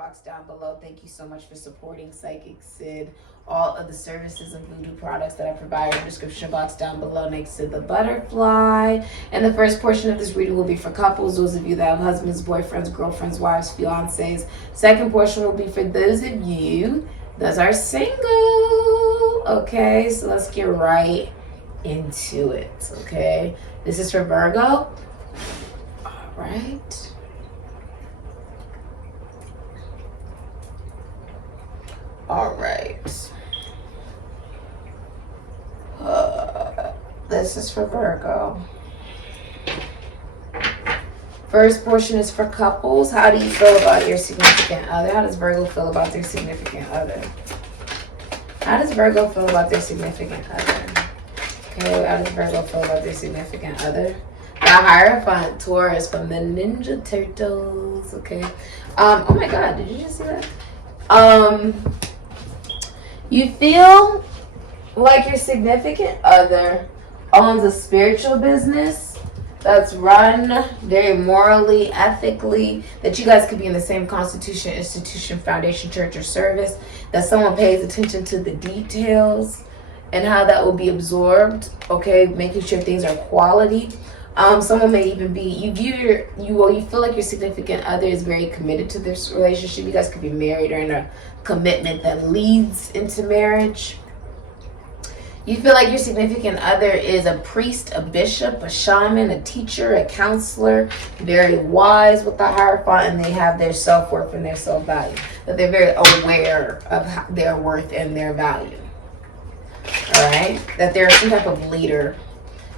box down below. Thank you so much for supporting Sikiksyd. All of the services and voodoo products that I provide in the description box down below next to the butterfly. And the first portion of this reading will be for couples, those of you that have husbands, boyfriends, girlfriends, wives, fiancés. Second portion will be for those of you that are single. Okay, so let's get right into it. Okay, this is for Virgo. All right. All right. This is for Virgo. First portion is for couples. How do you feel about your significant other? How does Virgo feel about their significant other? How does Virgo feel about their significant other? Okay, how does Virgo feel about their significant other? The Hierophant Taurus from the Ninja Turtles. Okay. Oh my God, did you just see that? You feel like your significant other owns a spiritual business that's run very morally, ethically, that you guys could be in the same constitution, institution, foundation, church, or service, that someone pays attention to the details and how that will be absorbed, okay, making sure things are quality. Someone may even be, you feel like your significant other is very committed to this relationship. You guys could be married or in a commitment that leads into marriage. You feel like your significant other is a priest, a bishop, a shaman, a teacher, a counselor, very wise with the Hierophant, and they have their self-worth and their self-value. That they're very aware of their worth and their value. All right? That they're some type of leader.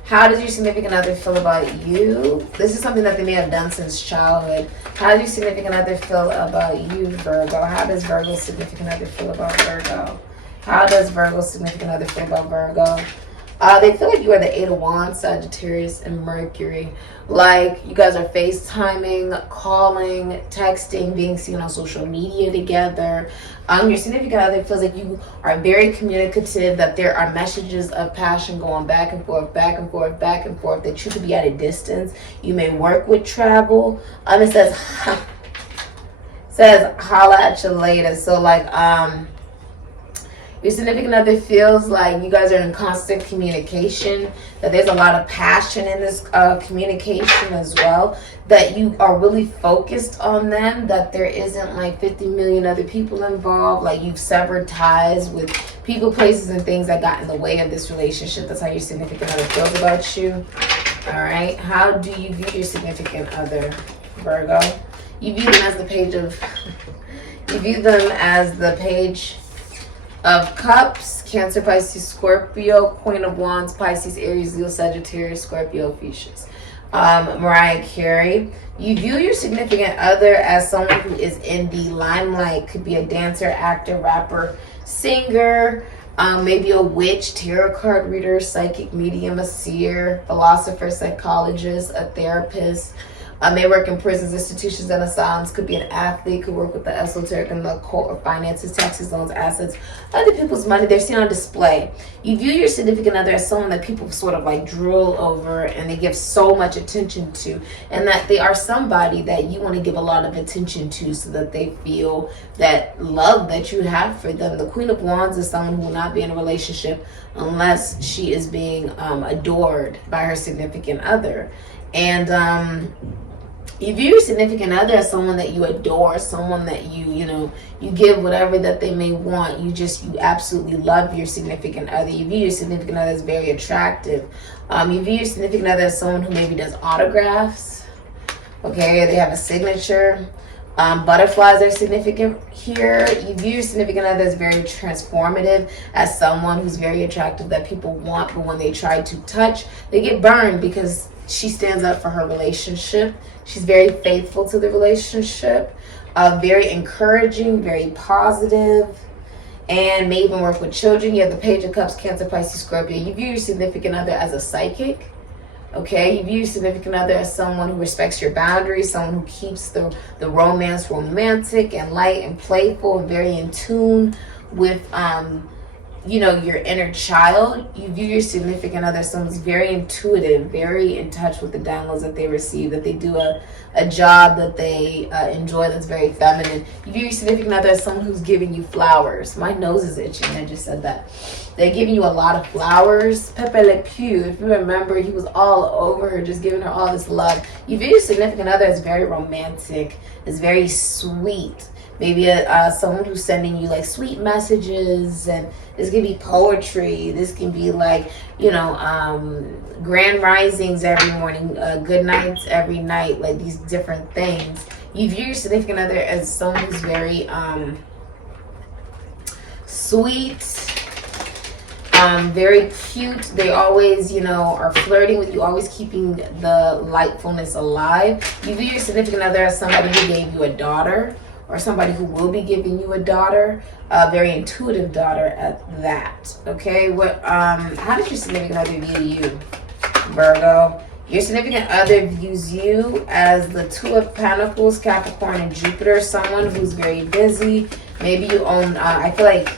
How does your significant other feel about you? This is something that they may have done since childhood. How does your significant other feel about you, Virgo? How does Virgo's significant other feel about Virgo? How does Virgo's significant other feel about Virgo? They feel like you are the Eight of Wands, Sagittarius, and Mercury. Like you guys are FaceTiming, calling, texting, being seen on social media together. Your significant other feels like you are very communicative, that there are messages of passion going back and forth, back and forth, back and forth, that you could be at a distance. You may work with travel. It says holla at you later. So like your significant other feels like you guys are in constant communication, that there's a lot of passion in this communication as well, that you are really focused on them, that there isn't like 50 million other people involved, like you've severed ties with people, places, and things that got in the way of this relationship. That's how your significant other feels about you. All right. How do you view your significant other, Virgo? You view them as the page of, of Cups, Cancer, Pisces, Scorpio, Queen of Wands, Pisces, Aries, Leo, Sagittarius, Scorpio, Flourishes. Mariah Carey. You view your significant other as someone who is in the limelight. Could be a dancer, actor, rapper, singer, maybe a witch, tarot card reader, psychic medium, a seer, philosopher, psychologist, a therapist. May work in prisons, institutions, and asylums. Could be an athlete. Could work with the esoteric and the occult, or finances, taxes, loans, assets, other people's money. They're seen on display. You view your significant other as someone that people sort of like drool over and they give so much attention to, and that they are somebody that you want to give a lot of attention to, so that they feel that love that you have for them. The Queen of Wands is someone who will not be in a relationship unless she is being adored by her significant other. And you view your significant other as someone that you adore, someone that you give whatever that they may want. You absolutely love your significant other. You view your significant other as very attractive. You view your significant other as someone who maybe does autographs. Okay, they have a signature. Butterflies are significant here. You view your significant other as very transformative, as someone who's very attractive that people want, but when they try to touch, they get burned, because she stands up for her relationship. She's very faithful to the relationship, very encouraging, very positive, and may even work with children. You have the Page of Cups, Cancer, Pisces, Scorpio. You view your significant other as a psychic. Okay, you view your significant other as someone who respects your boundaries, someone who keeps the romance romantic and light and playful and very in tune with you know, your inner child. You view your significant other as someone who's very intuitive, very in touch with the downloads that they receive, that they do a job that they enjoy that's very feminine. You view your significant other as someone who's giving you flowers. My nose is itching, I just said that. They're giving you a lot of flowers. Pepe Le Pew, if you remember, he was all over her, just giving her all this love. You view your significant other as very romantic, as very sweet. Maybe someone who's sending you like sweet messages, and this can be poetry. This can be like, you know, grand risings every morning, good nights every night, like these different things. You view your significant other as someone who's very sweet, very cute. They always, you know, are flirting with you, always keeping the lightfulness alive. You view your significant other as somebody who gave you a daughter, or somebody who will be giving you a daughter, a very intuitive daughter at that. Okay, how does your significant other view you, Virgo? Your significant other views you as the Two of Pentacles, Capricorn, and Jupiter. Someone who's very busy. Maybe you own, I feel like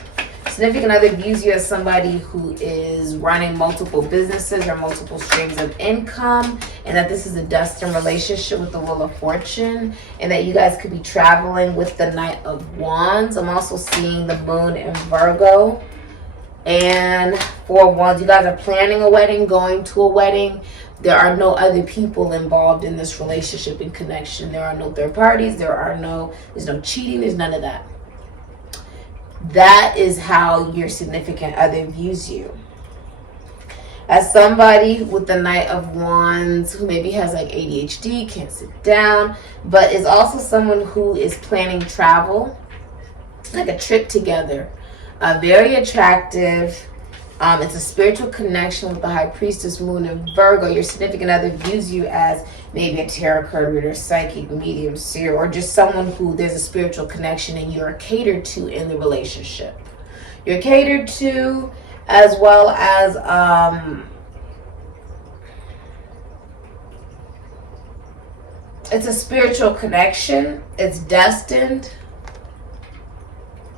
significant other views you as somebody who is running multiple businesses or multiple streams of income, and that this is a destined relationship with the Wheel of Fortune, and that you guys could be traveling with the Knight of Wands. I'm also seeing the Moon in Virgo and Four of Wands. You guys are planning a wedding, going to a wedding. There are no other people involved in this relationship and connection. There are no third parties. There's no cheating. There's none of that. That is how your significant other views you. As somebody with the Knight of Wands who maybe has like ADHD, can't sit down, but is also someone who is planning travel, like a trip together. Very attractive. It's a spiritual connection with the High Priestess, Moon, and Virgo. Your significant other views you as maybe a tarot card reader, psychic, medium, seer, or just someone who there's a spiritual connection and you're catered to in the relationship. You're catered to, as well as it's a spiritual connection. It's destined.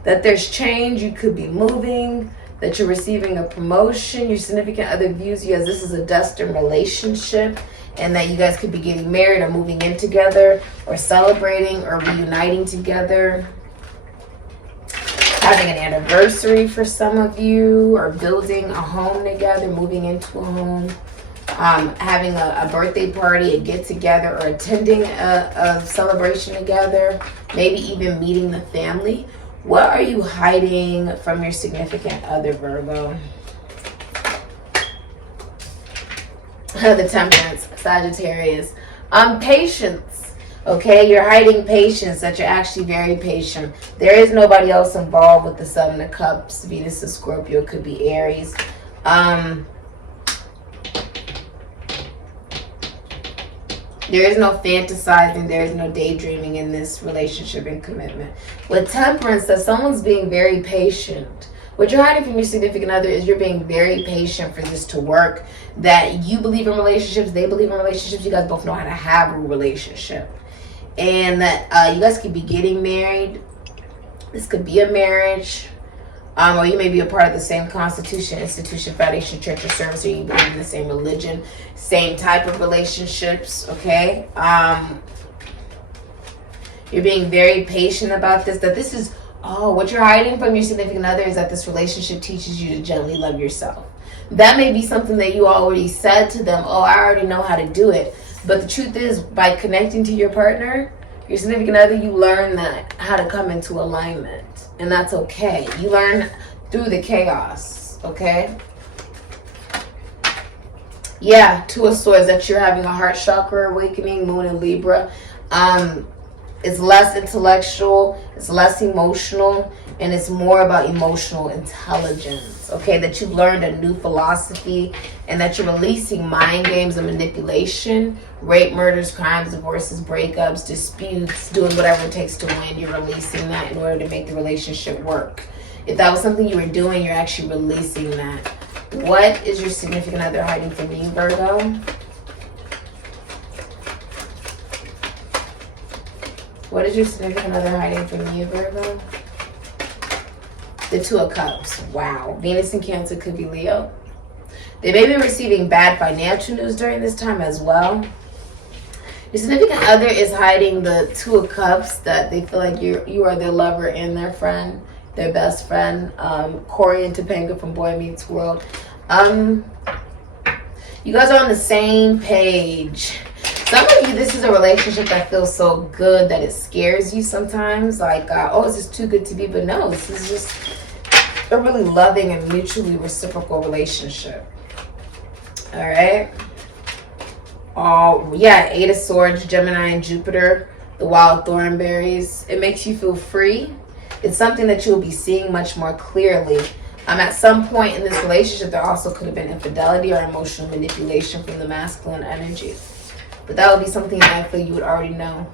That there's change. You could be moving. That you're receiving a promotion. Your significant other views you as this is a destined relationship, and that you guys could be getting married or moving in together or celebrating or reuniting together. Having an anniversary for some of you, or building a home together, moving into a home. Having a birthday party, a get together, or attending a celebration together. Maybe even meeting the family. What are you hiding from your significant other, Virgo? The Temperance, Sagittarius. Patience. Okay, you're hiding patience, that you're actually very patient. There is nobody else involved with the Seven of Cups. Venus is Scorpio, could be Aries. There is no fantasizing. There is no daydreaming in this relationship and commitment. With Temperance, that someone's being very patient. What you're hiding from your significant other is you're being very patient for this to work. That you believe in relationships. They believe in relationships. You guys both know how to have a relationship. And that you guys could be getting married. This could be a marriage. Or you may be a part of the same constitution, institution, foundation, church, or service, or you believe in the same religion, same type of relationships, okay? You're being very patient about this, that this is, what you're hiding from your significant other is that this relationship teaches you to gently love yourself. That may be something that you already said to them, I already know how to do it. But the truth is, by connecting to your partner, your significant other, you learn that how to come into alignment. And that's okay. You learn through the chaos, okay? Yeah, Two of Swords, that you're having a heart chakra awakening, Moon in Libra. It's less intellectual, it's less emotional, and it's more about emotional intelligence, okay? That you've learned a new philosophy, and that you're releasing mind games and manipulation, rape, murders, crimes, divorces, breakups, disputes, doing whatever it takes to win. You're releasing that in order to make the relationship work. If that was something you were doing, you're actually releasing that. What is your significant other hiding from you, Virgo? What is your significant other hiding from you, Virgo? The Two of Cups. Wow. Venus in Cancer could be Leo. They may be receiving bad financial news during this time as well. Your significant other is hiding the Two of Cups, that they feel like you are their lover and their friend, their best friend. Corey and Topanga from Boy Meets World. You guys are on the same page. Some of you, this is a relationship that feels so good that it scares you sometimes. Like, oh, is this too good to be? But no, this is just a really loving and mutually reciprocal relationship. All right. Oh, yeah, Eight of Swords, Gemini and Jupiter, the wild thornberries. It makes you feel free. It's something that you'll be seeing much more clearly. At some point in this relationship, there also could have been infidelity or emotional manipulation from the masculine energy. But that would be something that I feel you would already know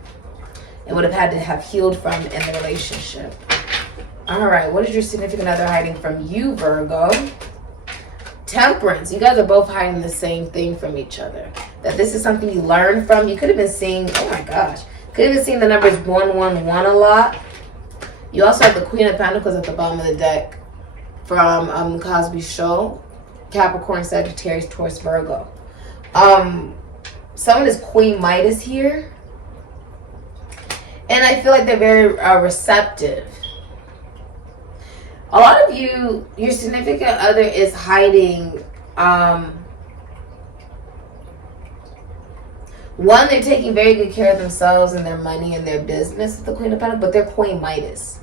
and would have had to have healed from in the relationship. All right, what is your significant other hiding from you, Virgo? Temperance. You guys are both hiding the same thing from each other. That this is something you learned from. You could have been seeing, oh my gosh, could have been seeing the numbers 111 a lot. You also have the Queen of Pentacles at the bottom of the deck from Cosby's show. Capricorn, Sagittarius, Taurus, Virgo. Someone is Queen Midas here. And I feel like they're very receptive. A lot of you, your significant other is hiding. One, they're taking very good care of themselves and their money and their business with the Queen of Pentacles, but they're Queen Midas.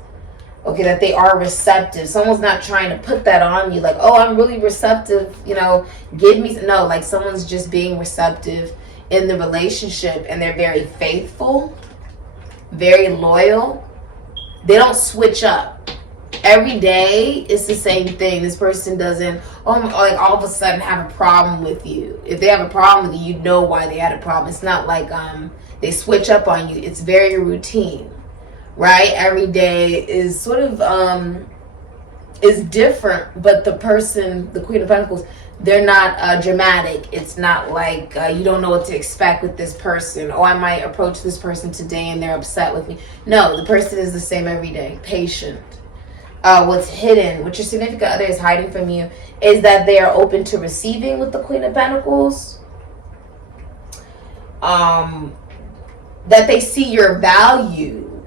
Okay, that they are receptive. Someone's not trying to put that on you like, oh, I'm really receptive, you know, give me. No, like someone's just being receptive in the relationship, and they're very faithful, very loyal. They don't switch up. Every day it's the same thing. This person doesn't like all of a sudden have a problem with you. If they have a problem with you, you know why they had a problem. It's not like they switch up on you. It's very routine, right? Every day is sort of is different, but the person, the Queen of Pentacles, they're not dramatic. It's not like you don't know what to expect with this person. Oh, I might approach this person today and they're upset with me. No, the person is the same every day. Patient. What's hidden, what your significant other is hiding from you, is that they are open to receiving with the Queen of Pentacles. That they see your value.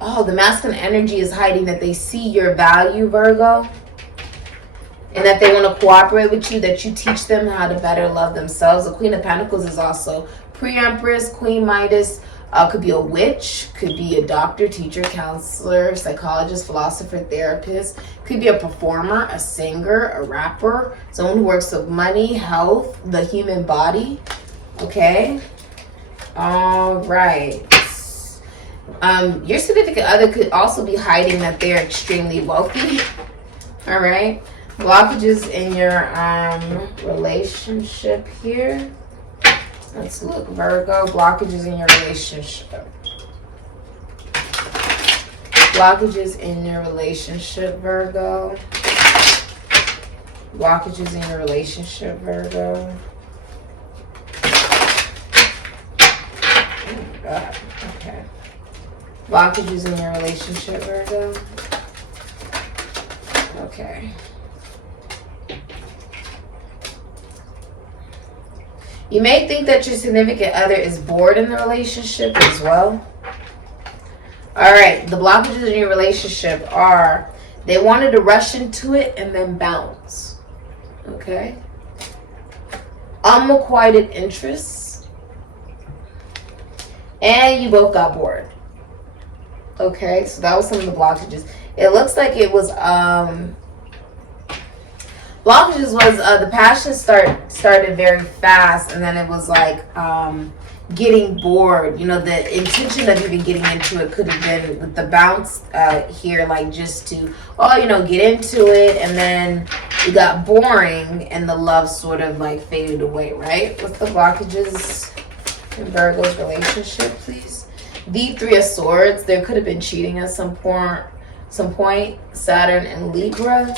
Oh, the masculine energy is hiding that they see your value, Virgo. And that they want to cooperate with you, that you teach them how to better love themselves. The Queen of Pentacles is also Pre-Empress, Queen Midas. Could be a witch, could be a doctor, teacher, counselor, psychologist, philosopher, therapist. Could be a performer, a singer, a rapper, someone who works with money, health, the human body. Okay? All right. Your significant other could also be hiding that they're extremely wealthy. All right? Blockages in your relationship here. Let's look, Virgo. Blockages in your relationship. Blockages in your relationship, Virgo. Blockages in your relationship, Virgo. Oh my God. Okay. Blockages in your relationship, Virgo. Okay. You may think that your significant other is bored in the relationship as well. All right, the blockages in your relationship are they wanted to rush into it and then bounce. Okay. Unrequited interests. And you both got bored. Okay, so that was some of the blockages. It looks like it was blockages was the passion started very fast, and then it was like getting bored. You know, the intention of even getting into it could have been with the bounce here, like just to get into it, and then it got boring and the love sort of like faded away, right? With the blockages in Virgo's relationship, please. The Three of Swords, there could have been cheating at some point. Saturn and Libra.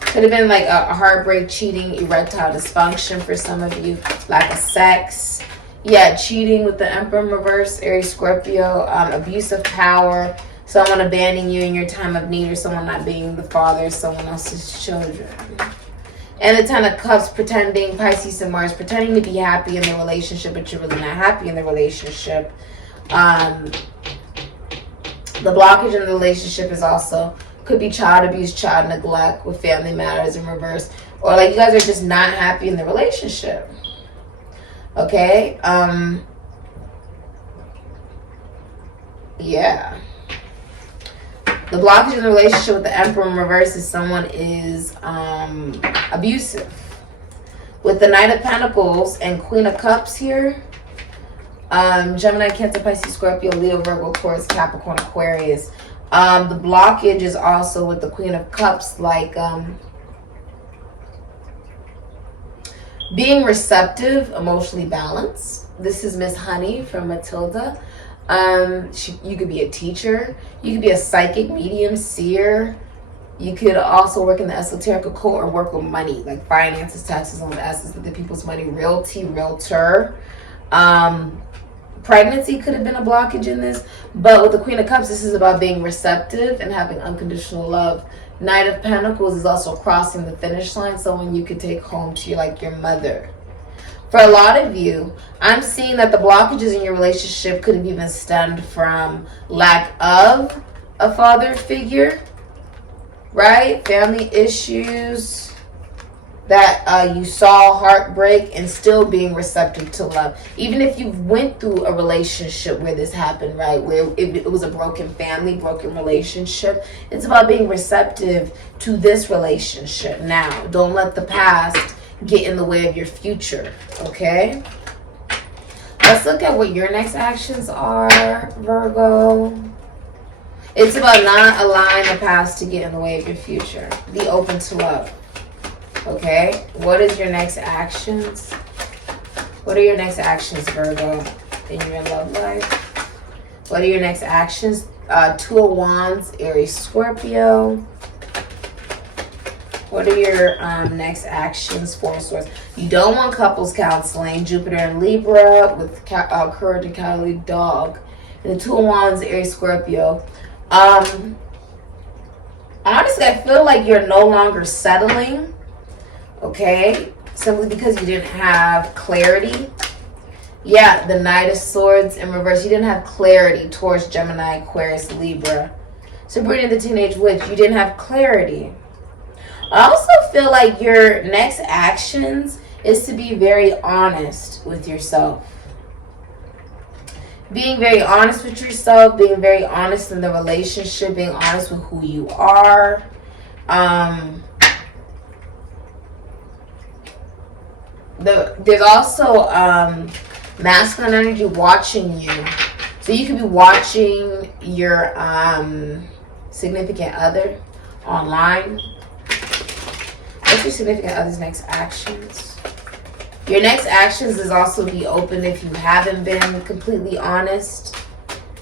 Could have been like a heartbreak, cheating, erectile dysfunction for some of you. Lack of sex. Yeah, cheating with the Emperor in reverse. Aries, Scorpio. Abuse of power. someone abandoning you in your time of need, or someone not being the father of someone else's children. And the Ten of Cups, pretending, Pisces and Mars, pretending to be happy in the relationship, but you're really not happy in the relationship. The blockage in the relationship is also, could be child abuse, child neglect with family matters in reverse. Or like you guys are just not happy in the relationship. Okay? Yeah. The blockage in the relationship with the Emperor in reverse is someone is abusive. With the Knight of Pentacles and Queen of Cups here, Gemini, Cancer, Pisces, Scorpio, Leo, Virgo, Taurus, Capricorn, Aquarius. The blockage is also with the Queen of Cups, like being receptive, emotionally balanced. This is Miss Honey from Matilda. You could be a teacher. You could be a psychic, medium, seer. You could also work in the esoteric occult or work with money, like finances, taxes on the assets of the people's money, realty, realtor. Pregnancy could have been a blockage in this, but with the Queen of Cups, this is about being receptive and having unconditional love. Knight of Pentacles is also crossing the finish line, someone you could take home to, like your mother. For a lot of you, I'm seeing that the blockages in your relationship could have even stemmed from lack of a father figure, right? Family issues, that you saw heartbreak, and still being receptive to love. Even if you went through a relationship where this happened, right? Where it was a broken family, broken relationship. It's about being receptive to this relationship now. Don't let the past get in the way of your future, okay? Let's look at what your next actions are, Virgo. It's about not allowing the past to get in the way of your future. Be open to love, okay? What is your next actions? What are your next actions, Virgo, in your love life? What are your next actions? Two of Wands, Aries, Scorpio. What are your next actions, Four of Swords? You don't want couples counseling. Jupiter and Libra with Courage and Cowardly Dog. And the Two of Wands, Aries, Scorpio. Honestly, I feel like you're no longer settling. Okay? Simply because you didn't have clarity. Yeah, the Knight of Swords in reverse. You didn't have clarity towards Gemini, Aquarius, Libra. Sabrina the Teenage Witch. You didn't have clarity. I also feel like your next actions is to be very honest with yourself. Being very honest with yourself, being very honest in the relationship, being honest with who you are. There's also masculine energy watching you. So you could be watching your significant other online. What's your significant other's next actions? Your next actions is also be open if you haven't been completely honest.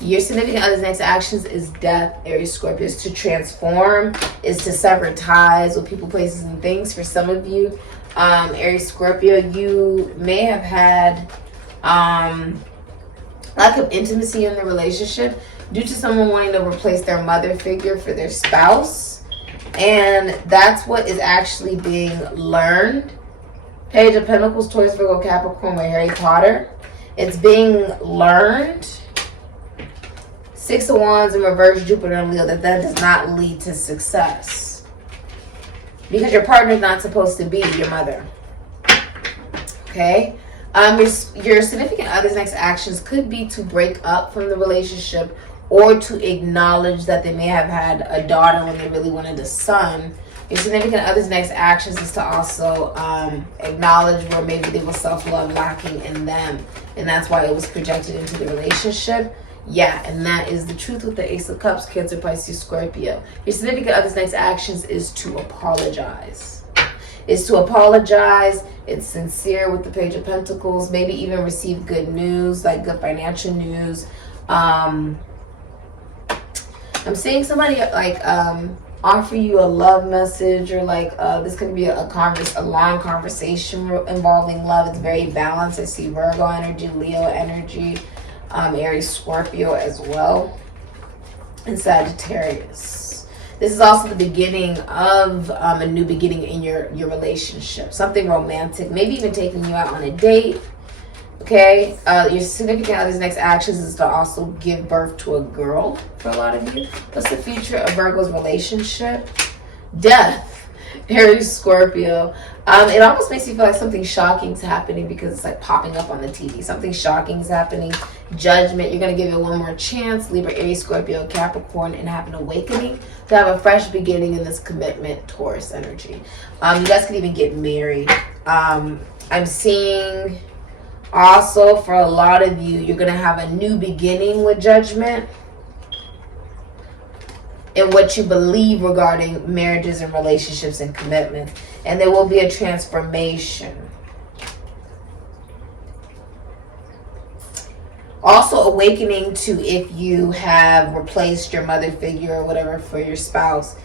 Your significant other's next actions is death, Aries, Scorpio. Is to transform, is to sever ties with people, places, and things. For some of you, Aries, Scorpio, you may have had lack of intimacy in the relationship due to someone wanting to replace their mother figure for their spouse. And that's what is actually being learned. Page of Pentacles, Taurus, Virgo, Capricorn with Harry Potter. It's being learned. Six of Wands in reverse, Jupiter and Leo, that does not lead to success. Because your partner is not supposed to be your mother. Okay? Your significant other's next actions could be to break up from the relationship, or to acknowledge that they may have had a daughter when they really wanted a son. Your significant other's next actions is to also acknowledge where maybe there was self-love lacking in them. And that's why it was projected into the relationship. Yeah, and that is the truth with the Ace of Cups, Cancer, Pisces, Scorpio. Your significant other's next actions is to apologize. It's to apologize. It's sincere with the Page of Pentacles. Maybe even receive good news, like good financial news. I'm seeing somebody like offer you a love message, or like this could be a long conversation involving love. It's very balanced. I see Virgo energy, Leo energy, Aries, Scorpio as well. and Sagittarius. This is also the beginning of a new beginning in your relationship. Something romantic, maybe even taking you out on a date. Okay, your significant other's next actions is to also give birth to a girl for a lot of you. What's the future of Virgo's relationship? Death. Aries, Scorpio. It almost makes you feel like something shocking is happening because it's like popping up on the TV. Something shocking is happening. Judgment. You're going to give it one more chance. Libra, Aries, Scorpio, Capricorn, and have an awakening to have a fresh beginning in this commitment, Taurus energy. You guys could even get married. I'm seeing also for a lot of you, you're going to have a new beginning with Judgment in what you believe regarding marriages and relationships and commitments. And there will be a transformation. Also awakening to if you have replaced your mother figure or whatever for your spouse.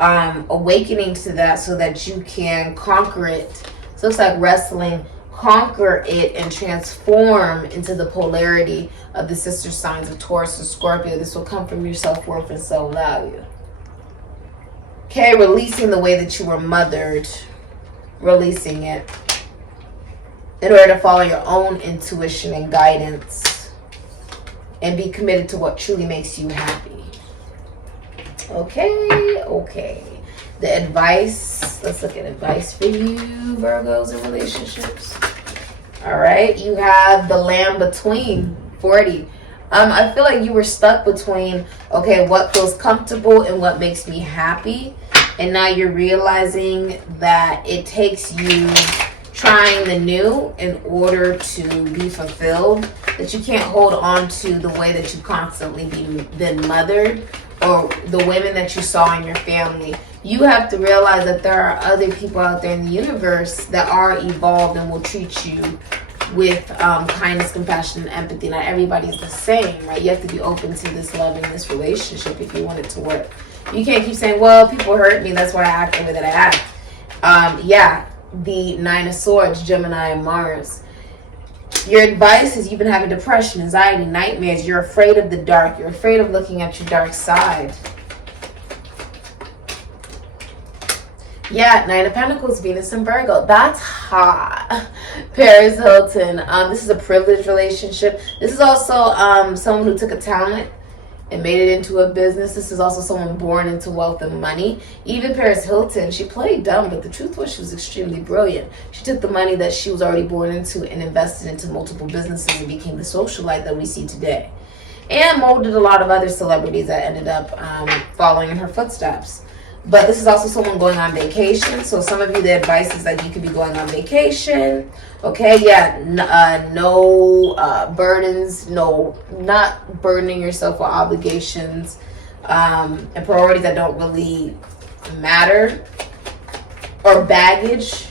Awakening to that so that you can conquer it. So it's like wrestling. Conquer it and transform into the polarity of the sister signs of Taurus and Scorpio. This will come from your self-worth and self-value. Okay, releasing the way that you were mothered. Releasing it in order to follow your own intuition and guidance and be committed to what truly makes you happy. Okay. The advice, let's look at advice for you, Virgos, in relationships. All right, you have the Lamb Between, 40. I feel like you were stuck between, okay, what feels comfortable and what makes me happy. And now you're realizing that it takes you trying the new in order to be fulfilled. That you can't hold on to the way that you constantly been mothered or the women that you saw in your family. You have to realize that there are other people out there in the universe that are evolved and will treat you with kindness, compassion, and empathy. Not everybody's the same, right? You have to be open to this love and this relationship if you want it to work. You can't keep saying, well, people hurt me, that's why I act the way that I act. Yeah, the 9 of Swords, Gemini and Mars. Your advice is you've been having depression, anxiety, nightmares. You're afraid of the dark. You're afraid of looking at your dark side. Yeah, 9 of Pentacles, Venus and Virgo. That's hot. Paris Hilton. This is a privileged relationship. This is also someone who took a talent and made it into a business. This is also someone born into wealth and money. Even Paris Hilton, she played dumb, but the truth was she was extremely brilliant. She took the money that she was already born into and invested into multiple businesses and became the socialite that we see today. And molded a lot of other celebrities that ended up following in her footsteps. But this is also someone going on vacation. So some of you, the advice is that you could be going on vacation. Okay, yeah, no burdens, not burdening yourself with obligations and priorities that don't really matter. Or baggage,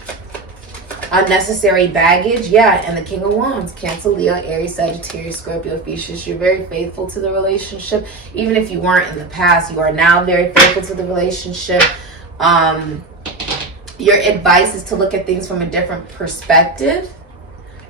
unnecessary baggage. Yeah, and the King of Wands, Cancer, Leo, Aries, Sagittarius, Scorpio, Flourishes. You're very faithful to the relationship. Even if you weren't in the past, you are now very faithful to the relationship. Your advice is to look at things from a different perspective.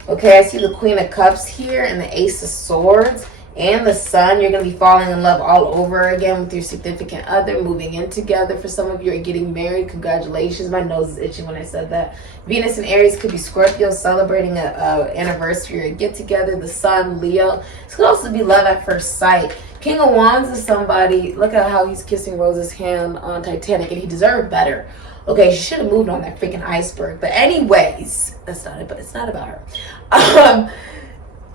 Okay, I see the Queen of Cups here and the Ace of Swords and the Sun. You're going to be falling in love all over again with your significant other, moving in together. For some of you are getting married. Congratulations. My nose is itchy when I said that. Venus and Aries could be Scorpio celebrating an anniversary or a get-together. The Sun, Leo. This could also be love at first sight. King of Wands is somebody, look at how he's kissing Rose's hand on Titanic, and he deserved better. Okay, she should have moved on that freaking iceberg. But anyways, that's not it, but it's not about her.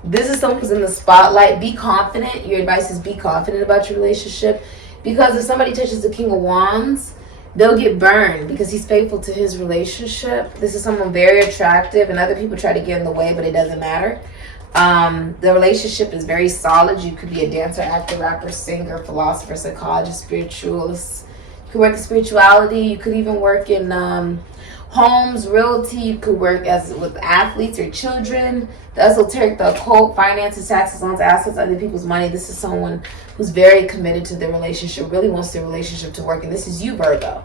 This is someone who's in the spotlight. Be confident. Your advice is be confident about your relationship. Because if somebody touches the King of Wands, they'll get burned because he's faithful to his relationship. This is someone very attractive and other people try to get in the way, but it doesn't matter. The relationship is very solid. You could be a dancer, actor, rapper, singer, philosopher, psychologist, spiritualist. You could work in spirituality. You could even work in homes, realty. You could work with athletes or children. The esoteric, the occult, finances, taxes, loans, assets, other people's money. This is someone who's very committed to their relationship, really wants their relationship to work. And this is you, Virgo.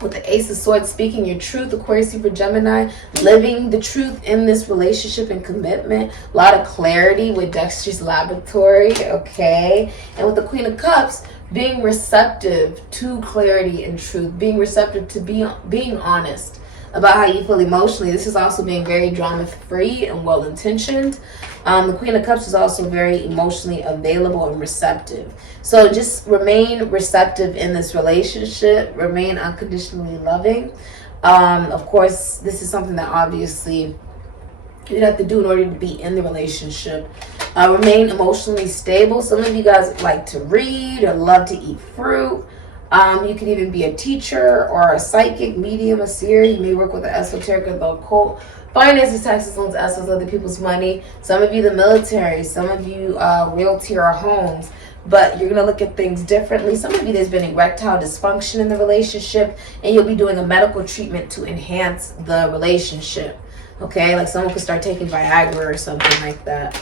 With the Ace of Swords, speaking your truth, Aquarius, Libra, Gemini, living the truth in this relationship and commitment. A lot of clarity with Dexter's Laboratory, okay? And with the Queen of Cups, being receptive to clarity and truth, being receptive to being honest about how you feel emotionally. This is also being very drama-free and well-intentioned. The Queen of Cups is also very emotionally available and receptive. So just remain receptive in this relationship. Remain unconditionally loving. Of course, this is something that obviously you have to do in order to be in the relationship. Remain emotionally stable. Some of you guys like to read or love to eat fruit. You could even be a teacher or a psychic, medium, a seer. You may work with the esoteric or the occult. Finances, taxes, loans, assets, other people's money. Some of you the military. Some of you realty or homes. But you're going to look at things differently. Some of you there's been erectile dysfunction in the relationship. And you'll be doing a medical treatment to enhance the relationship. Okay? Like someone could start taking Viagra or something like that.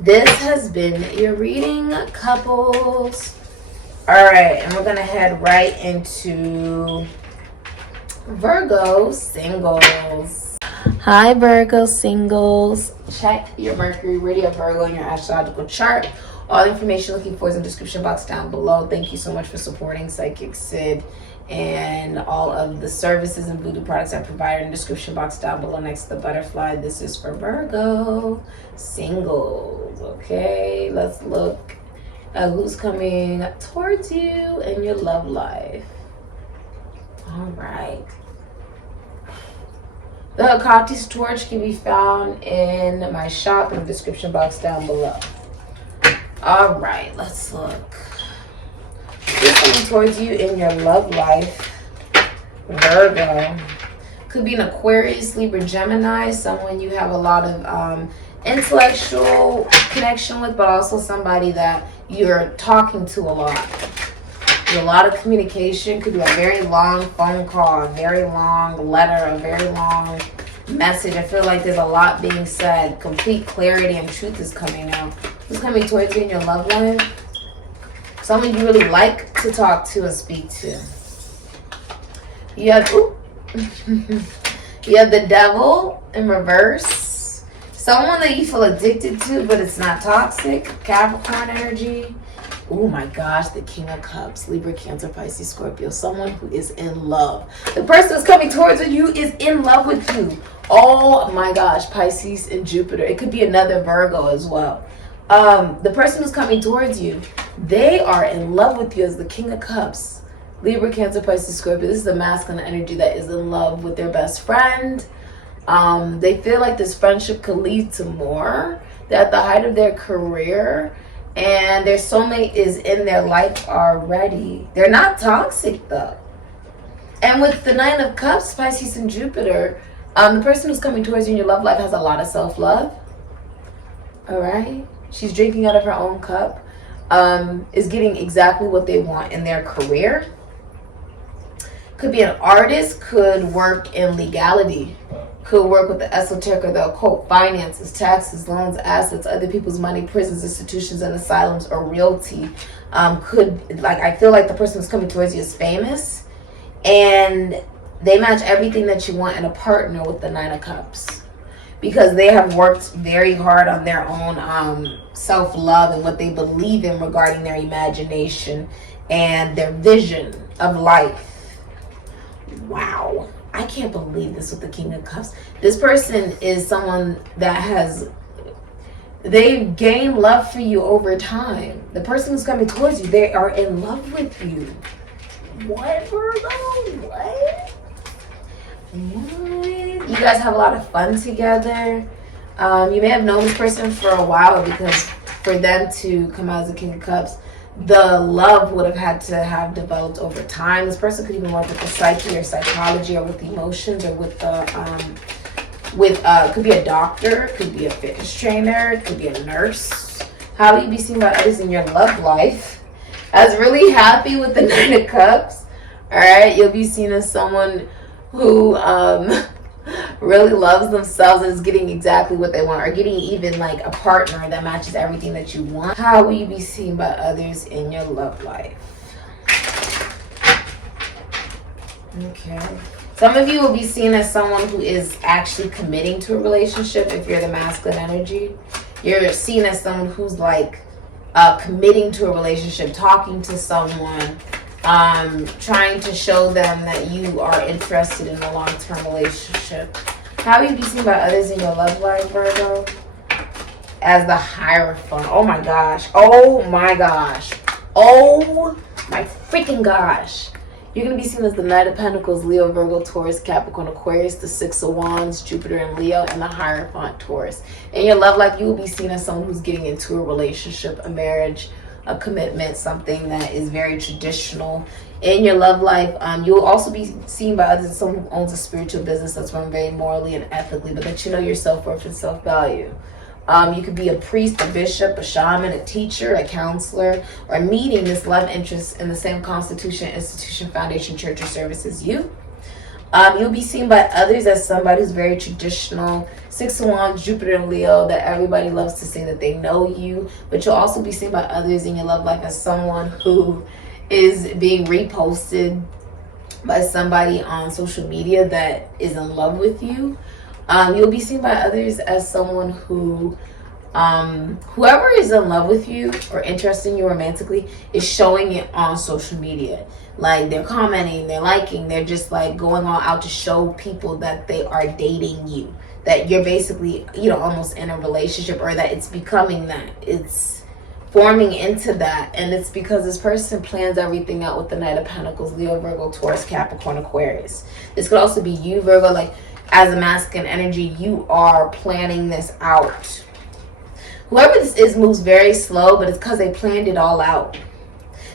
This has been your reading, couples. Alright, and we're going to head right into Virgo singles. Hi, Virgo singles. Check your Mercury, Radio, Virgo, in your astrological chart. All the information you're looking for is in the description box down below. Thank you so much for supporting Sikiksyd and all of the services and voodoo products I provide in the description box down below next to the butterfly. This is for Virgo singles. Okay, let's look who's coming towards you in your love life. All right. The Occultist torch can be found in my shop in the description box down below. All right, let's look. Who's coming towards you in your love life, Virgo? Could be an Aquarius, Libra, Gemini, someone you have a lot of intellectual connection with, but also somebody that you're talking to a lot. There's a lot of communication. Could be a very long phone call, a very long letter, a very long message. I feel like there's a lot being said. Complete clarity and truth is coming out. Who's coming towards you in your love life? Someone you really like to talk to and speak to. You have, you have the Devil in reverse. Someone that you feel addicted to, but it's not toxic. Capricorn energy. Oh my gosh, the King of Cups. Libra, Cancer, Pisces, Scorpio. Someone who is in love. The person who's coming towards you is in love with you. Oh my gosh, Pisces and Jupiter. It could be another Virgo as well. The person who's coming towards you, they are in love with you as the King of Cups. Libra, Cancer, Pisces, Scorpio. This is the masculine energy that is in love with their best friend. They feel like this friendship could lead to more. They're at the height of their career. And their soulmate is in their life already. They're not toxic though. And with the Nine of Cups, Pisces and Jupiter, the person who's coming towards you in your love life has a lot of self-love. Alright? She's drinking out of her own cup. Is getting exactly what they want in their career. Could be an artist, could work in legality. Could work with the esoteric or the occult, finances, taxes, loans, assets, other people's money, prisons, institutions, and asylums, or realty. I feel like the person who's coming towards you is famous. And they match everything that you want in a partner with the Nine of Cups. Because they have worked very hard on their own self-love and what they believe in regarding their imagination and their vision of life. Wow. I can't believe this with the King of Cups. This person is someone that they've gained love for you over time. The person who's coming towards you, they are in love with you. What, Virgo? What? You guys have a lot of fun together. You may have known this person for a while because for them to come out as the King of Cups, the love would have had to have developed over time. This person could even work with the psyche or psychology or with emotions or with could be a doctor, could be a fitness trainer, could be a nurse. How will you be seen by others in your love life? I was really happy with the Nine of Cups. All right, you'll be seen as someone who really loves themselves and is getting exactly what they want, or getting even like a partner that matches everything that you want. How will you be seen by others in your love life? Okay. Some of you will be seen as someone who is actually committing to a relationship. If you're the masculine energy, you're seen as someone who's like committing to a relationship, talking to someone, trying to show them that you are interested in a long-term relationship. How will you be seen by others in your love life, Virgo? As the Hierophant. Oh my gosh. Oh my gosh. Oh my freaking gosh. You're going to be seen as the Knight of Pentacles, Leo, Virgo, Taurus, Capricorn, Aquarius, the Six of Wands, Jupiter and Leo, and the Hierophant, Taurus. In your love life, you will be seen as someone who's getting into a relationship, a marriage, a commitment, something that is very traditional. In your love life, you'll also be seen by others as someone who owns a spiritual business that's run very morally and ethically, but that you know your self-worth and self-value. You could be a priest, a bishop, a shaman, a teacher, a counselor, or meeting this love interest in the same constitution, institution, foundation, church, or service as you. You'll be seen by others as somebody who's very traditional, Six of Wands, Jupiter and Leo, that everybody loves to say that they know you. But you'll also be seen by others in your love life as someone who is being reposted by somebody on social media that is in love with you. You'll be seen by others as someone who, whoever is in love with you or interested in you romantically is showing it on social media. Like they're commenting, they're liking, they're just like going all out to show people that they are dating you. That you're basically, you know, almost in a relationship, or that it's becoming that. It's forming into that. And it's because this person plans everything out with the Knight of Pentacles, Leo, Virgo, Taurus, Capricorn, Aquarius. This could also be you, Virgo, like as a masculine energy, you are planning this out. Whoever this is moves very slow, but it's because they planned it all out.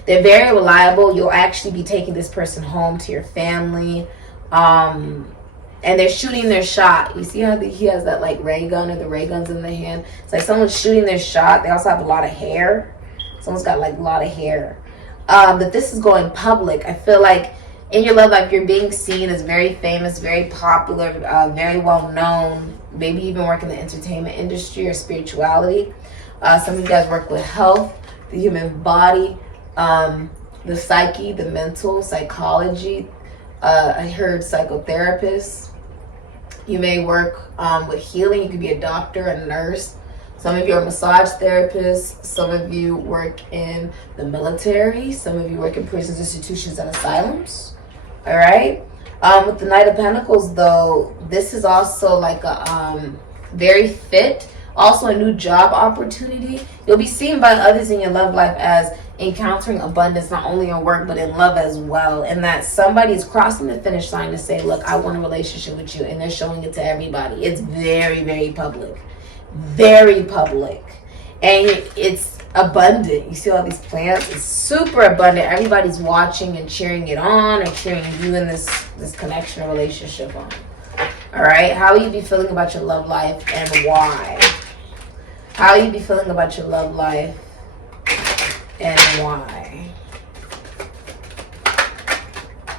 They're very reliable. You'll actually be taking this person home to your family. And they're shooting their shot. You see how he has that like ray gun, or the ray guns in the hand? It's like someone's shooting their shot. They also have a lot of hair. Someone's got like a lot of hair. But this is going public. I feel like in your love life, you're being seen as very famous, very popular, very well known, maybe even work in the entertainment industry or spirituality. Some of you guys work with health, the human body, the psyche, the mental, psychology. I heard psychotherapists. You may work with healing. You could be a doctor, a nurse. Some of you are massage therapists. Some of you work in the military. Some of you work in prisons, institutions, and asylums. All right. With the Knight of Pentacles, though, this is also like a very fit, also a new job opportunity. You'll be seen by others in your love life as encountering abundance, not only in work, but in love as well. And that somebody is crossing the finish line to say, look, I want a relationship with you. And they're showing it to everybody. It's very, very public. Very public. And it's abundant. You see all these plants? It's super abundant. Everybody's watching and cheering it on, or cheering you in this connection or relationship on. All right. How will you be feeling about your love life and why? How will you be feeling about your love life and why?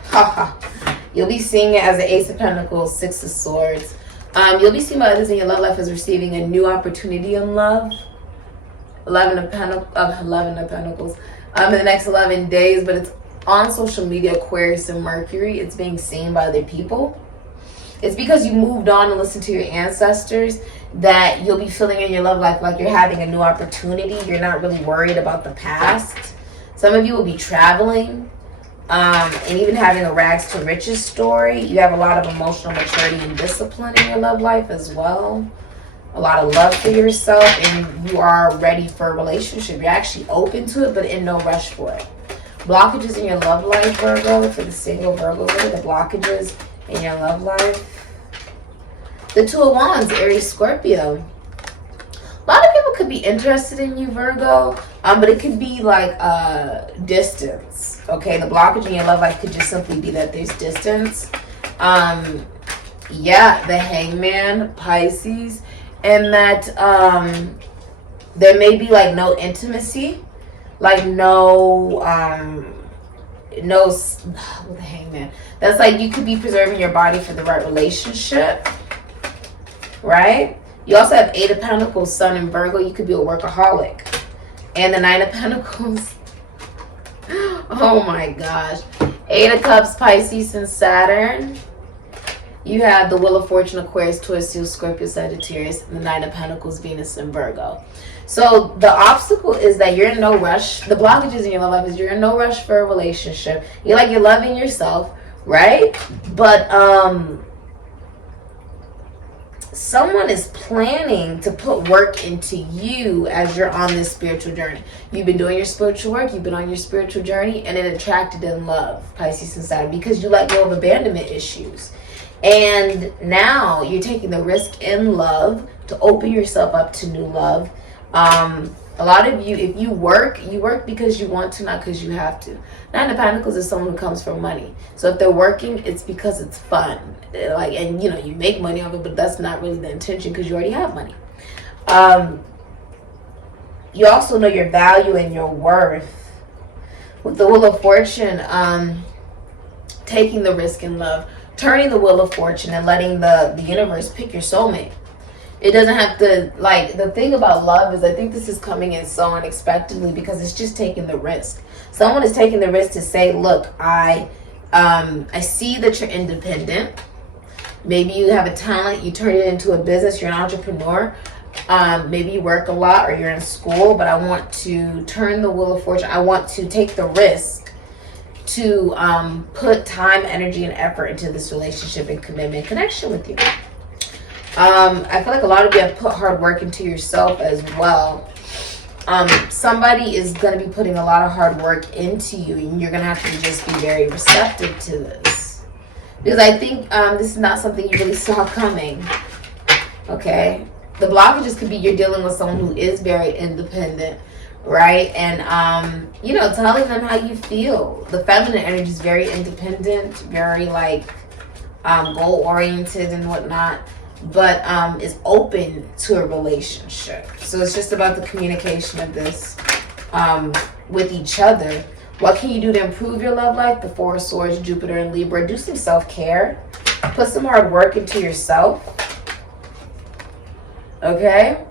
Haha. You'll be seeing it as the Ace of Pentacles, Six of Swords. You'll be seeing by others in your love life as receiving a new opportunity in love. 11 of Pentacles in the next 11 days, but it's on social media, Aquarius and Mercury. It's being seen by other people. It's because you moved on and listened to your ancestors that you'll be feeling in your love life like you're having a new opportunity. You're not really worried about the past. Some of you will be traveling and even having a rags to riches story. You have a lot of emotional maturity and discipline in your love life as well. A lot of love for yourself, and you are ready for a relationship. You're actually open to it, but in no rush for it. Blockages in your love life, Virgo, for the single Virgo, the blockages in your love life. The Two of Wands, Aries, Scorpio. A lot of people could be interested in you, Virgo, but it could be like distance. Okay, the blockage in your love life could just simply be that there's distance. Yeah, the Hangman, Pisces. And that there may be like no intimacy, like no with the Hangman. That's like you could be preserving your body for the right relationship, right? You also have Eight of Pentacles, Sun in Virgo. You could be a workaholic. And the Nine of Pentacles. Oh my gosh. Eight of Cups, Pisces, and Saturn. You have the Wheel of Fortune, Aquarius, Taurus, Leo, Scorpio, Sagittarius, and the Nine of Pentacles, Venus, and Virgo. So the obstacle is that you're in no rush. The blockages in your love life is you're in no rush for a relationship. You're loving yourself, right? But someone is planning to put work into you as you're on this spiritual journey. You've been doing your spiritual work, you've been on your spiritual journey, and it attracted in love, Pisces and Saturn, because you let go of abandonment issues. And now you're taking the risk in love to open yourself up to new love. A lot of you, if you work because you want to, not because you have to. Nine of Pentacles is someone who comes from money. So if they're working, it's because it's fun. And you make money off it, but that's not really the intention because you already have money. You also know your value and your worth. With the Wheel of Fortune, taking the risk in love, turning the Wheel of Fortune and letting the universe pick your soulmate. It doesn't have to, the thing about love is I think this is coming in so unexpectedly because it's just taking the risk. Someone is taking the risk to say, look, I see that you're independent. Maybe you have a talent, you turn it into a business, you're an entrepreneur. Maybe you work a lot or you're in school, but I want to turn the Wheel of Fortune. I want to take the risk to put time, energy, and effort into this relationship and commitment connection with you. I feel like a lot of you have put hard work into yourself as well. Somebody is going to be putting a lot of hard work into you, and you're going to have to just be very receptive to this. Because I think this is not something you really saw coming. Okay? The blockages could be you're dealing with someone who is very independent, right? And, telling them how you feel. The feminine energy is very independent, very, goal-oriented and whatnot. But is open to a relationship. So it's just about the communication of this with each other. What can you do to improve your love life? The Four of Swords, Jupiter, and Libra. Do some self-care. Put some hard work into yourself. Okay?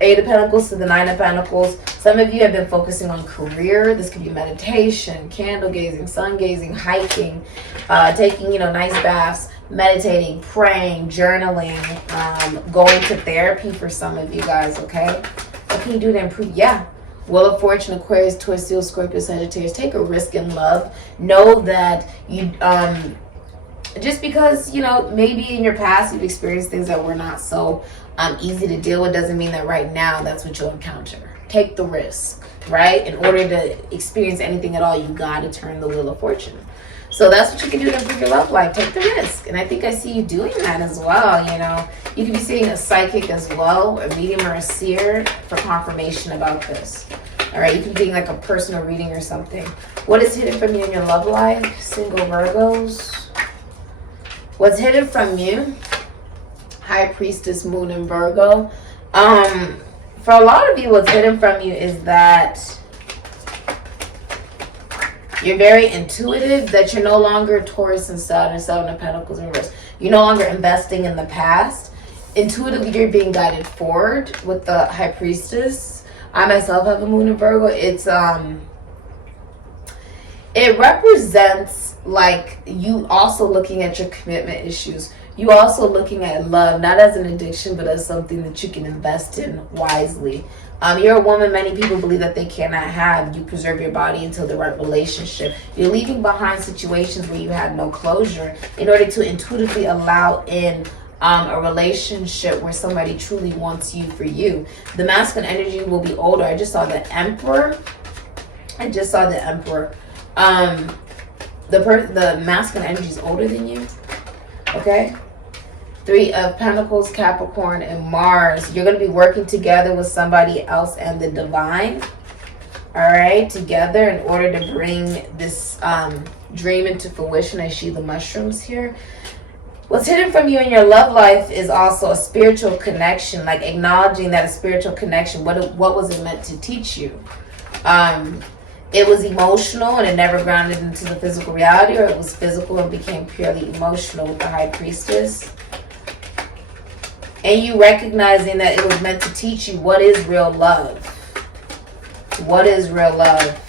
Eight of Pentacles to the Nine of Pentacles. Some of you have been focusing on career. This could be meditation, candle gazing, sun gazing, hiking, taking, nice baths, meditating, praying, journaling, going to therapy for some of you guys, okay? What can you do to improve? Yeah. Wheel of Fortune, Aquarius, Taurus, Leo, Scorpio, Sagittarius. Take a risk in love. Know that you, just because, maybe in your past you've experienced things that were not so easy to deal with doesn't mean that right now that's what you'll encounter. Take the risk, right? In order to experience anything at all, you got to turn the Wheel of Fortune. So that's what you can do to improve your love life. Take the risk. And I think I see you doing that as well, You could be seeing a psychic as well, a medium or a seer for confirmation about this. All right, you could be doing a personal reading or something. What is hidden from you in your love life? Single Virgos. What's hidden from you? High Priestess, Moon, and Virgo. For a lot of you, what's hidden from you is that you're very intuitive, that you're no longer Taurus and Saturn, Seven of Pentacles in reverse. You're no longer investing in the past. Intuitively, you're being guided forward with the High Priestess. I myself have a Moon in Virgo. It represents you also looking at your commitment issues. You also looking at love, not as an addiction, but as something that you can invest in wisely. You're a woman many people believe that they cannot have. You preserve your body until the right relationship. You're leaving behind situations where you had no closure in order to intuitively allow in a relationship where somebody truly wants you for you. The masculine energy will be older. I just saw the Emperor. The masculine energy is older than you. Okay? Three of Pentacles, Capricorn, and Mars. You're going to be working together with somebody else and the divine. All right? Together in order to bring this dream into fruition. I see the mushrooms here. What's hidden from you in your love life is also a spiritual connection. Acknowledging that a spiritual connection. What was it meant to teach you? It was emotional and it never grounded into the physical reality, or it was physical and became purely emotional with the High Priestess. And you recognizing that it was meant to teach you what is real love. What is real love?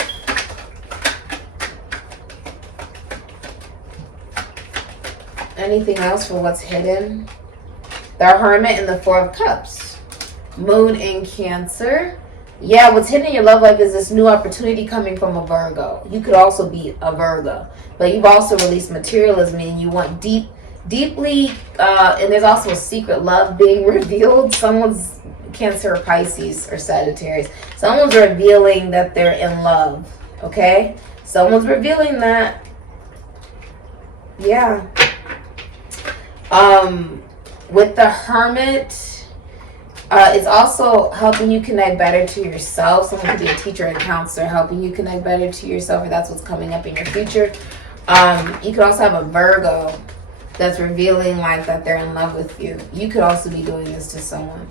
Anything else for what's hidden? The Hermit and the Four of Cups. Moon in Cancer. Yeah, what's hidden in your love life is this new opportunity coming from a Virgo. You could also be a Virgo, but you've also released materialism and you want deeply, and there's also a secret love being revealed. Someone's Cancer or Pisces or Sagittarius. Someone's revealing that they're in love, okay? Someone's revealing that. Yeah. With the Hermit, it's also helping you connect better to yourself. Someone could be a teacher and counselor helping you connect better to yourself, if that's what's coming up in your future. You could also have a Virgo that's revealing like that they're in love with you. You could also be doing this to someone.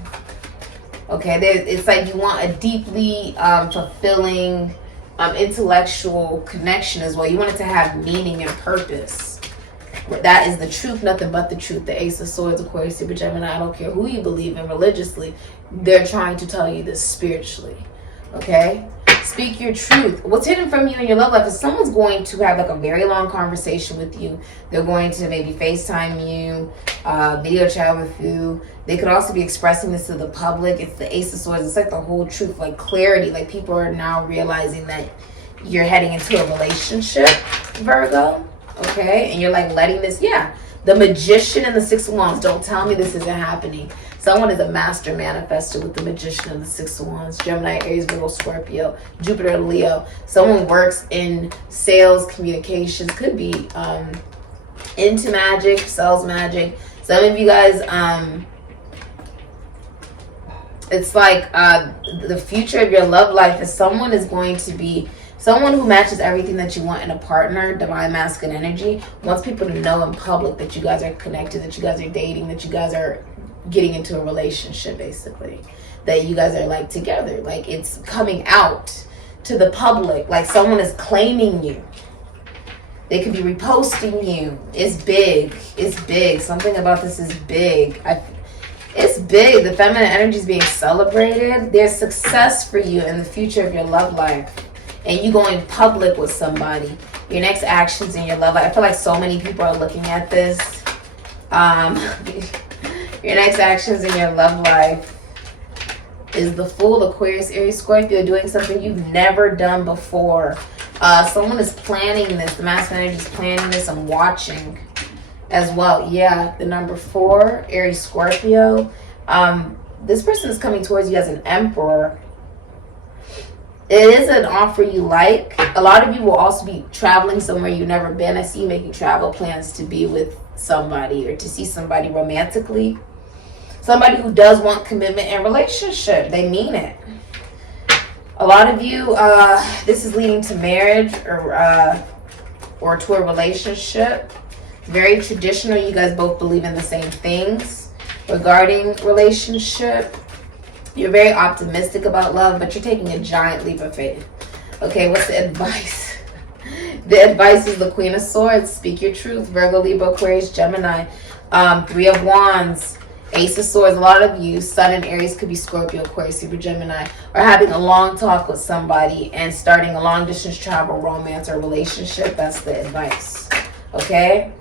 Okay, it's like you want a deeply fulfilling intellectual connection as well. You want it to have meaning and purpose. That is the truth, nothing but the truth. The Ace of Swords, Aquarius, Libra, Gemini. I don't care who you believe in religiously. They're trying to tell you this spiritually. Okay? Speak your truth. What's hidden from you in your love life is someone's going to have like a very long conversation with you. They're going to maybe FaceTime you, video chat with you. They could also be expressing this to the public. It's the Ace of Swords. It's like the whole truth, like clarity. Like people are now realizing that you're heading into a relationship, Virgo. Okay, and you're like letting this, the Magician and the Six of Wands. Don't tell me this isn't happening. Someone is a master manifester with the Magician and the Six of Wands. Gemini, Aries, Virgo, Scorpio, Jupiter, Leo. Someone works in sales, communications, could be into magic, sells magic. Some of you guys, it's like the future of your love life is someone is going to be someone who matches everything that you want in a partner, divine masculine energy, wants people to know in public that you guys are connected, that you guys are dating, that you guys are getting into a relationship, basically. That you guys are like together. Like it's coming out to the public. Like someone is claiming you. They could be reposting you. It's big. It's big. Something about this is big. It's big. The feminine energy is being celebrated. There's success for you in the future of your love life. And you going public with somebody. Your next actions in your love life. I feel like so many people are looking at this. Your next actions in your love life is the Fool, Aquarius, Aries, Scorpio, doing something you've never done before. Someone is planning this. The masculine energy is planning this. I'm watching as well. Yeah, the number 4, Aries, Scorpio. This person is coming towards you as an Emperor. It is an offer you like. A lot of you will also be traveling somewhere you've never been. I see you making travel plans to be with somebody or to see somebody romantically. Somebody who does want commitment and relationship. They mean it. A lot of you, this is leading to marriage or to a relationship. Very traditional. You guys both believe in the same things regarding relationship. You're very optimistic about love, but you're taking a giant leap of faith. Okay, what's the advice? The advice is the Queen of Swords. Speak your truth. Virgo, Libra, Aquarius, Gemini. 3 of Wands. Ace of Swords. A lot of you, Sun and Aries, could be Scorpio, Aquarius, Libra, Gemini, are having a long talk with somebody and starting a long distance travel, romance, or relationship. That's the advice. Okay?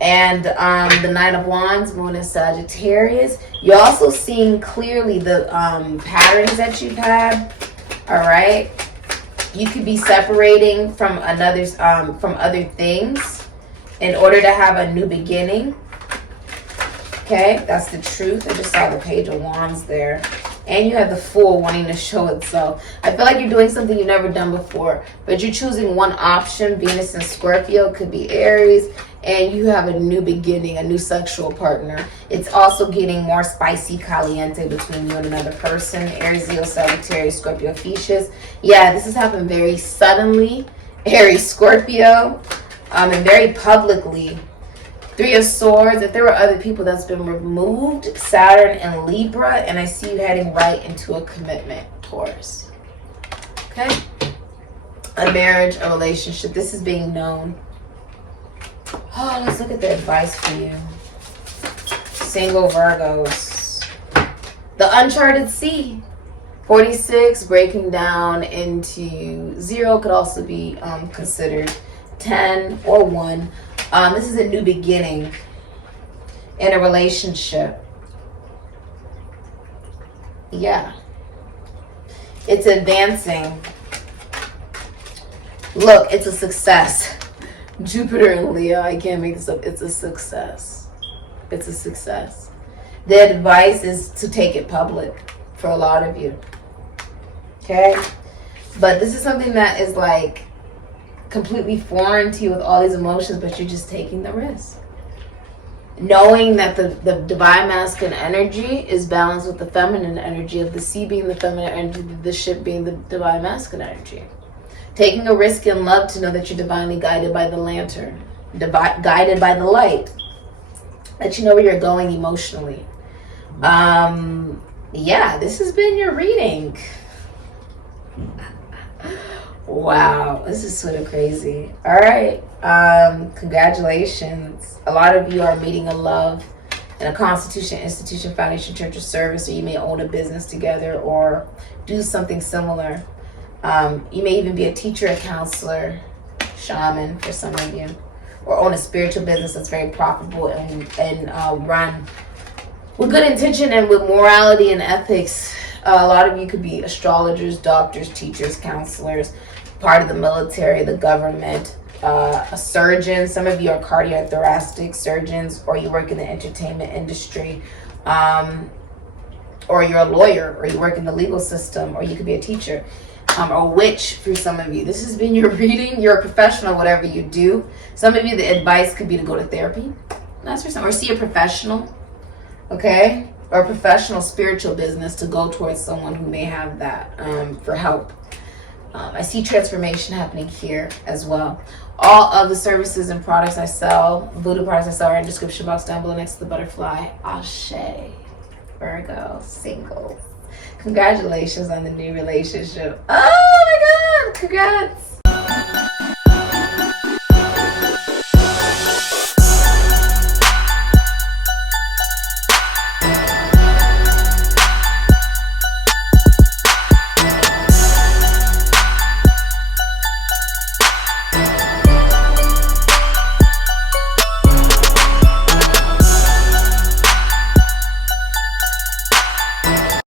And the Knight of Wands, Moon in Sagittarius. You're also seeing clearly the patterns that you've had. All right. You could be separating from other things in order to have a new beginning. Okay, that's the truth. I just saw the Page of Wands there. And you have the Fool wanting to show itself. I feel like you're doing something you've never done before, but you're choosing one option. Venus and Scorpio, could be Aries, and you have a new beginning, a new sexual partner. It's also getting more spicy, caliente between you and another person. Aries, Leo, Sagittarius, Scorpio, Flourishes. Yeah, this has happened very suddenly. Aries, Scorpio, and very publicly. 3 of Swords. If there were other people that's been removed, Saturn and Libra, and I see you heading right into a commitment, Taurus. Okay? A marriage, a relationship. This is being known. Oh, let's look at the advice for you. Single Virgos. The Uncharted Sea. 46, breaking down into 0 could also be considered 10 or 1. This is a new beginning. in a relationship. Yeah. It's advancing. Look, it's a success. Jupiter and Leo, I can't make this up. It's a success. It's a success. The advice is to take it public for a lot of you. Okay? But this is something that is like completely foreign to you with all these emotions, but you're just taking the risk. Knowing that the divine masculine energy is balanced with the feminine energy of the sea being the feminine energy, the ship being the divine masculine energy. Taking a risk in love to know that you're divinely guided by the lantern, guided by the light, that you know where you're going emotionally. Yeah, this has been your reading. Wow, this is sort of crazy. All right, congratulations. A lot of you are meeting a love in a constitution, institution, foundation, church, or service, or you may own a business together or do something similar. You may even be a teacher, a counselor, shaman for some of you, or own a spiritual business that's very profitable and run with good intention and with morality and ethics. A lot of you could be astrologers, doctors, teachers, counselors, part of the military, the government, a surgeon. Some of you are cardiac thoracic surgeons, or you work in the entertainment industry, or you're a lawyer, or you work in the legal system, or you could be a teacher. Or witch for some of you. This has been your reading. You're a professional, whatever you do. Some of you, the advice could be to go to therapy. That's for some. Or see a professional, okay? Or a professional spiritual business to go towards someone who may have that for help. I see transformation happening here as well. All of the services and products I sell, VOODOO products I sell, are in the description box down below next to the butterfly. Ashe, Virgo, single. Congratulations on the new relationship. Oh my God, congrats.